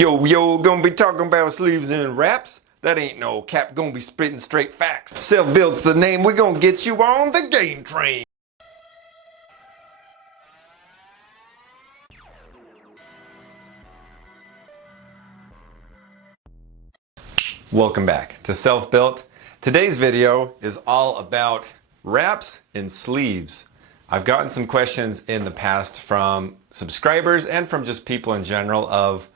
Yo, gonna be talking about sleeves and wraps. That ain't no cap, gonna be spitting straight facts. Self-Built's the name, we gonna get you on the game train. Welcome back to Self-Built. Today's video is all about wraps and sleeves. I've gotten some questions in the past from subscribers and from just people in general of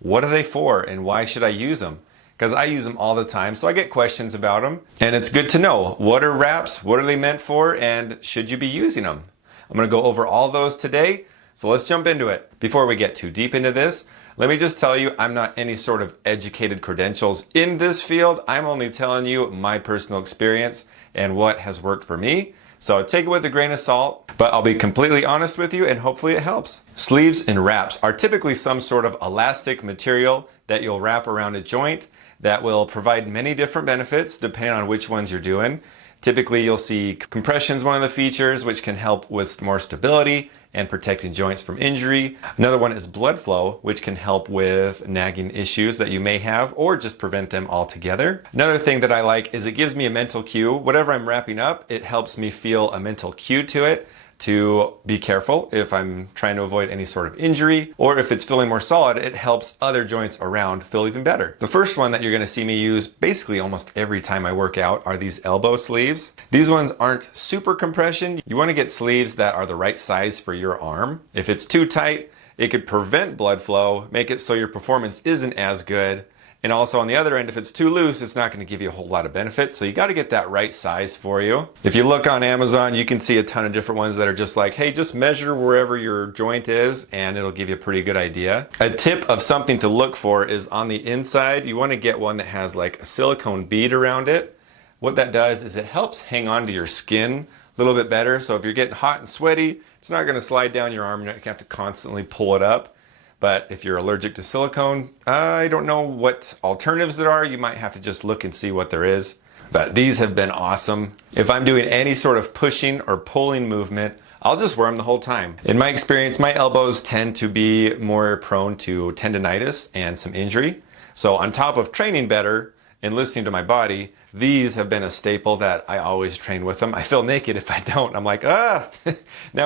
what are they for and why should I use them? Because I use them all the time, so I get questions about them. And it's good to know, what are wraps, what are they meant for, and should you be using them? I'm gonna go over all those today, so let's jump into it. Before we get too deep into this, let me just tell you, I'm not any sort of educated credentials in this field. I'm only telling you my personal experience and what has worked for me. So take it with a grain of salt, but I'll be completely honest with you and hopefully it helps. Sleeves and wraps are typically some sort of elastic material that you'll wrap around a joint that will provide many different benefits depending on which ones you're doing. Typically you'll see compression is one of the features which can help with more stability and protecting joints from injury. Another one is blood flow, which can help with nagging issues that you may have or just prevent them altogether. Another thing that I like is it gives me a mental cue. Whatever I'm wrapping up, it helps me feel a mental cue to it to be careful if I'm trying to avoid any sort of injury, or if it's feeling more solid, it helps other joints around feel even better. The first one that you're gonna see me use basically almost every time I work out are these elbow sleeves. These ones aren't super compression. You wanna get sleeves that are the right size for your arm. If it's too tight, it could prevent blood flow, make it so your performance isn't as good. And also on the other end, if it's too loose, it's not gonna give you a whole lot of benefit. So you gotta get that right size for you. If you look on Amazon, you can see a ton of different ones that are just like, hey, just measure wherever your joint is and it'll give you a pretty good idea. A tip of something to look for is on the inside, you wanna get one that has like a silicone bead around it. What that does is it helps hang on to your skin a little bit better. So if you're getting hot and sweaty, it's not gonna slide down your arm. You're not gonna have to constantly pull it up. But if you're allergic to silicone, I don't know what alternatives there are. You might have to just look and see what there is. But these have been awesome. If I'm doing any sort of pushing or pulling movement, I'll just wear them the whole time. In my experience, my elbows tend to be more prone to tendonitis and some injury. So on top of training better and listening to my body, these have been a staple that I always train with them. I feel naked if I don't. I'm like, now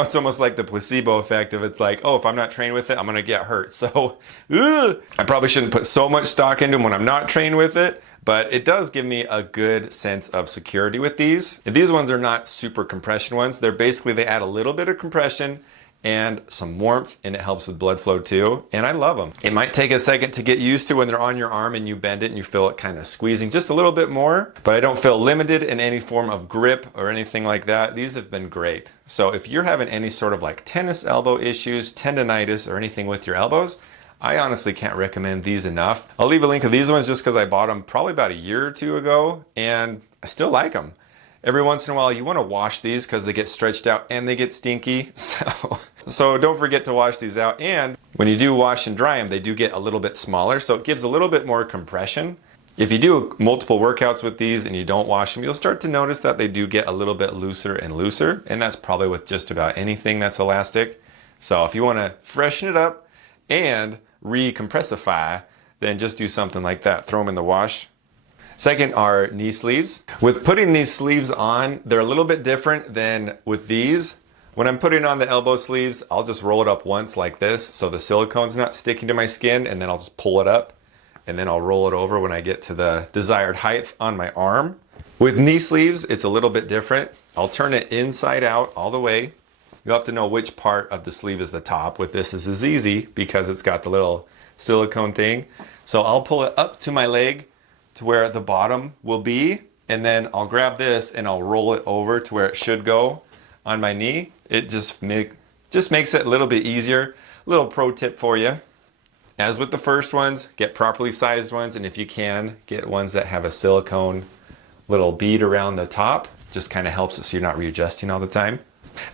it's almost like the placebo effect of it's like, oh, if I'm not trained with it, I'm gonna get hurt. So, I probably shouldn't put so much stock into them when I'm not trained with it, but it does give me a good sense of security with these. And these ones are not super compression ones. They're basically, they add a little bit of compression and some warmth, and it helps with blood flow too, and I love them. It might take a second to get used to when they're on your arm and you bend it and you feel it kind of squeezing just a little bit more, but I don't feel limited in any form of grip or anything like that. These have been great. So if you're having any sort of like tennis elbow issues, tendonitis, or anything with your elbows, I honestly can't recommend these enough. I'll leave a link to these ones just because I bought them probably about a year or two ago, and I still like them. Every once in a while you want to wash these because they get stretched out and they get stinky. So don't forget to wash these out. And when you do wash and dry them, they do get a little bit smaller. So it gives a little bit more compression. If you do multiple workouts with these and you don't wash them, you'll start to notice that they do get a little bit looser and looser. And that's probably with just about anything that's elastic. So if you want to freshen it up and recompressify, then just do something like that. Throw them in the wash. Second are knee sleeves. With putting these sleeves on, they're a little bit different than with these. When I'm putting on the elbow sleeves, I'll just roll it up once like this so the silicone's not sticking to my skin, and then I'll just pull it up and then I'll roll it over when I get to the desired height on my arm. With knee sleeves, it's a little bit different. I'll turn it inside out all the way. You'll have to know which part of the sleeve is the top. With this is easy because it's got the little silicone thing. So I'll pull it up to my leg to where the bottom will be, and then I'll grab this and I'll roll it over to where it should go on my knee. It just makes it a little bit easier. Little pro tip for you. As with the first ones, get properly sized ones, and if you can, get ones that have a silicone little bead around the top. Just kind of helps it so you're not readjusting all the time.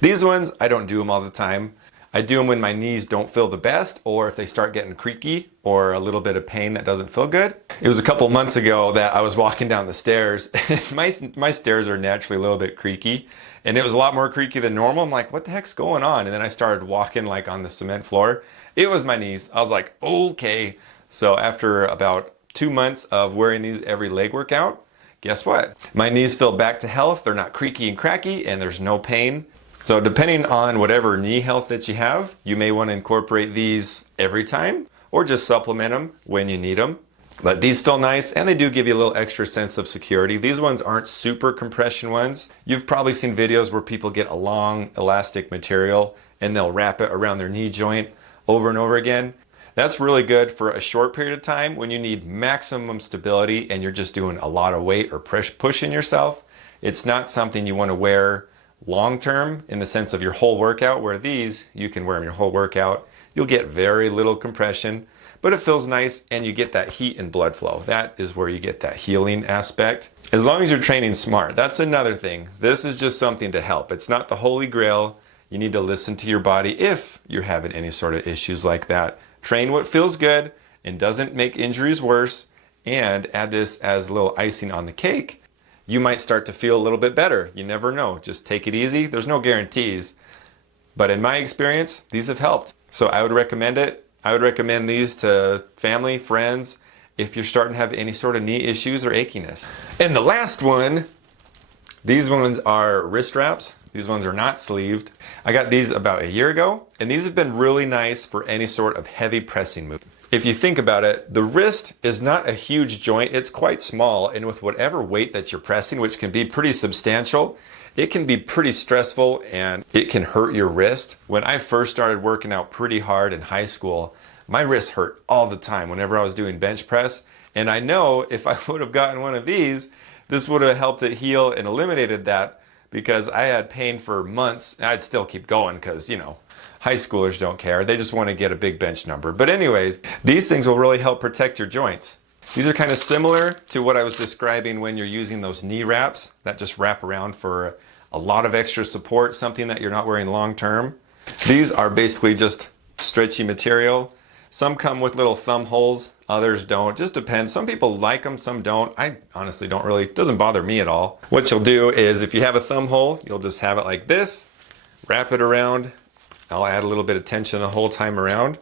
These ones, I don't do them all the time. I do them when my knees don't feel the best, or if they start getting creaky or a little bit of pain that doesn't feel good. It was a couple months ago that I was walking down the stairs. My stairs are naturally a little bit creaky, and it was a lot more creaky than normal. I'm like, what the heck's going on? And then I started walking like on the cement floor. It was my knees. I was like, okay. So after about 2 months of wearing these every leg workout, guess what? My knees feel back to health. They're not creaky and cracky, and there's no pain. So depending on whatever knee health that you have, you may want to incorporate these every time or just supplement them when you need them. But these feel nice, and they do give you a little extra sense of security. These ones aren't super compression ones. You've probably seen videos where people get a long elastic material and they'll wrap it around their knee joint over and over again. That's really good for a short period of time when you need maximum stability and you're just doing a lot of weight or pushing yourself. It's not something you want to wear long term in the sense of your whole workout, where these, you can wear them your whole workout. You'll get very little compression, but it feels nice and you get that heat and blood flow. That is where you get that healing aspect. As long as you're training smart, that's another thing. This is just something to help. It's not the holy grail. You need to listen to your body if you're having any sort of issues like that. Train what feels good and doesn't make injuries worse, and add this as a little icing on the cake. You might start to feel a little bit better. You never know. Just take it easy. There's no guarantees. But in my experience, these have helped. So I would recommend it. I would recommend these to family, friends, if you're starting to have any sort of knee issues or achiness. And the last one, these ones are wrist wraps. These ones are not sleeved. I got these about a year ago, and these have been really nice for any sort of heavy pressing movement. If you think about it, the wrist is not a huge joint. It's quite small, and with whatever weight that you're pressing, which can be pretty substantial, it can be pretty stressful and it can hurt your wrist. When I first started working out pretty hard in high school, my wrist hurt all the time whenever I was doing bench press. And I know if I would have gotten one of these, this would have helped it heal and eliminated that, because I had pain for months. I'd still keep going because, you know, high schoolers don't care. They just want to get a big bench number. But anyways, these things will really help protect your joints. These are kind of similar to what I was describing when you're using those knee wraps that just wrap around for a lot of extra support, something that you're not wearing long term. These are basically just stretchy material. Some come with little thumb holes, others don't. Just depends. Some people like them, some don't. I honestly don't really, it doesn't bother me at all. What you'll do is if you have a thumb hole, you'll just have it like this, wrap it around. I'll add a little bit of tension the whole time around.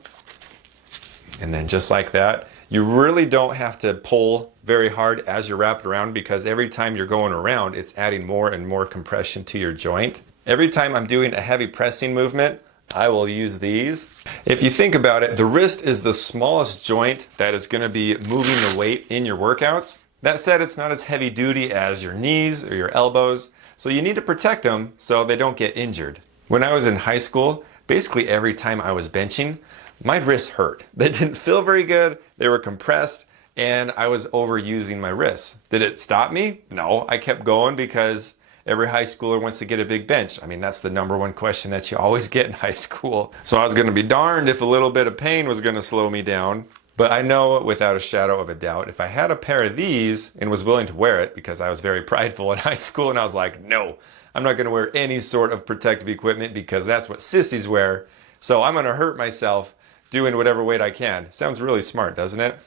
And then just like that, you really don't have to pull very hard as you wrap it around, because every time you're going around, it's adding more and more compression to your joint. Every time I'm doing a heavy pressing movement, I will use these. If you think about it, the wrist is the smallest joint that is going to be moving the weight in your workouts. That said, it's not as heavy duty as your knees or your elbows, so you need to protect them so they don't get injured. When I was in high school, basically every time I was benching, my wrists hurt. They didn't feel very good, they were compressed, and I was overusing my wrists. Did it stop me? No, I kept going because every high schooler wants to get a big bench. I mean, that's the number one question that you always get in high school. So I was gonna be darned if a little bit of pain was gonna slow me down. But I know without a shadow of a doubt, if I had a pair of these and was willing to wear it, because I was very prideful in high school and I was like, no, I'm not gonna wear any sort of protective equipment because that's what sissies wear. So I'm gonna hurt myself doing whatever weight I can. Sounds really smart, doesn't it?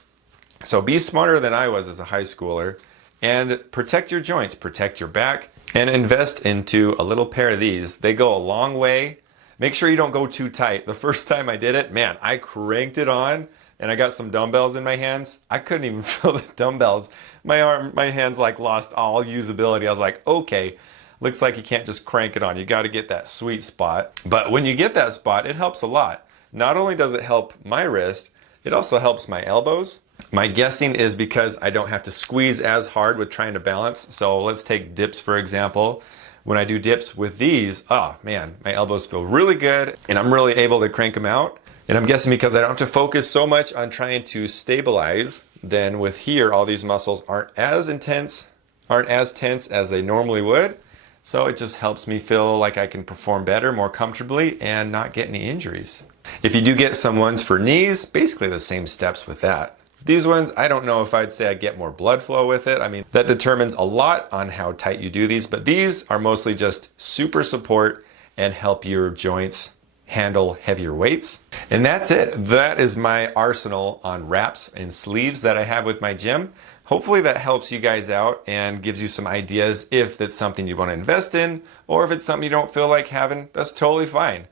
So be smarter than I was as a high schooler and protect your joints, protect your back, and invest into a little pair of these. They go a long way. Make sure you don't go too tight. The first time I did it, man, I cranked it on and I got some dumbbells in my hands. I couldn't even feel the dumbbells. My hands like lost all usability. I was like, okay, looks like you can't just crank it on. You got to get that sweet spot. But when you get that spot, it helps a lot. Not only does it help my wrist, it also helps my elbows. My guessing is because I don't have to squeeze as hard with trying to balance. So let's take dips for example. When I do dips with these, oh man, my elbows feel really good and I'm really able to crank them out. And I'm guessing because I don't have to focus so much on trying to stabilize, then with here, all these muscles aren't as tense as they normally would. So it just helps me feel like I can perform better, more comfortably, and not get any injuries. If you do get some ones for knees, basically the same steps with that. These ones, I don't know if I'd say I get more blood flow with it. I mean, that determines a lot on how tight you do these, but these are mostly just super support and help your joints handle heavier weights. And that's it. That is my arsenal on wraps and sleeves that I have with my gym. Hopefully that helps you guys out and gives you some ideas if that's something you want to invest in, or if it's something you don't feel like having, that's totally fine.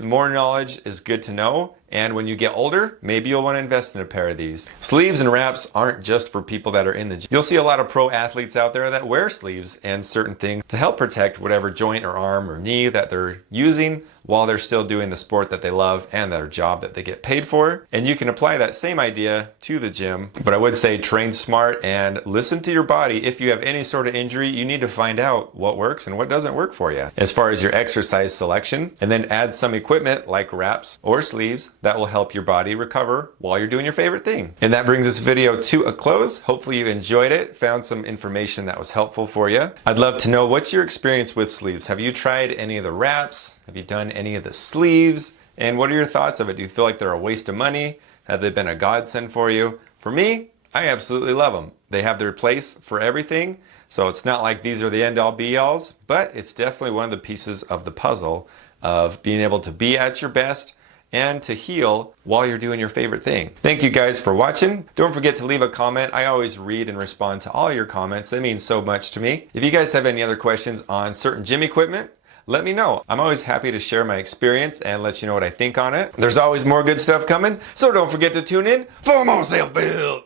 More knowledge is good to know, And when you get older, maybe you'll want to invest in a pair of these. Sleeves and wraps aren't just for people that are in the gym. You'll see a lot of pro athletes out there that wear sleeves and certain things to help protect whatever joint or arm or knee that they're using while they're still doing the sport that they love and their job that they get paid for. And you can apply that same idea to the gym. But I would say train smart and listen to your body. If you have any sort of injury, you need to find out what works and what doesn't work for you as far as your exercise selection, and then add some equipment like wraps or sleeves that will help your body recover while you're doing your favorite thing. And that brings this video to a close. Hopefully you enjoyed it, found some information that was helpful for you. I'd love to know, what's your experience with sleeves? Have you tried any of the wraps? Have you done any of the sleeves? And what are your thoughts of it? Do you feel like they're a waste of money? Have they been a godsend for you? For me, I absolutely love them. They have their place for everything. So it's not like these are the end all be alls, but it's definitely one of the pieces of the puzzle of being able to be at your best and to heal while you're doing your favorite thing. Thank you guys for watching. Don't forget to leave a comment. I always read and respond to all your comments. That means so much to me. If you guys have any other questions on certain gym equipment, let me know. I'm always happy to share my experience and let you know what I think on it. There's always more good stuff coming, so don't forget to tune in for more self-built.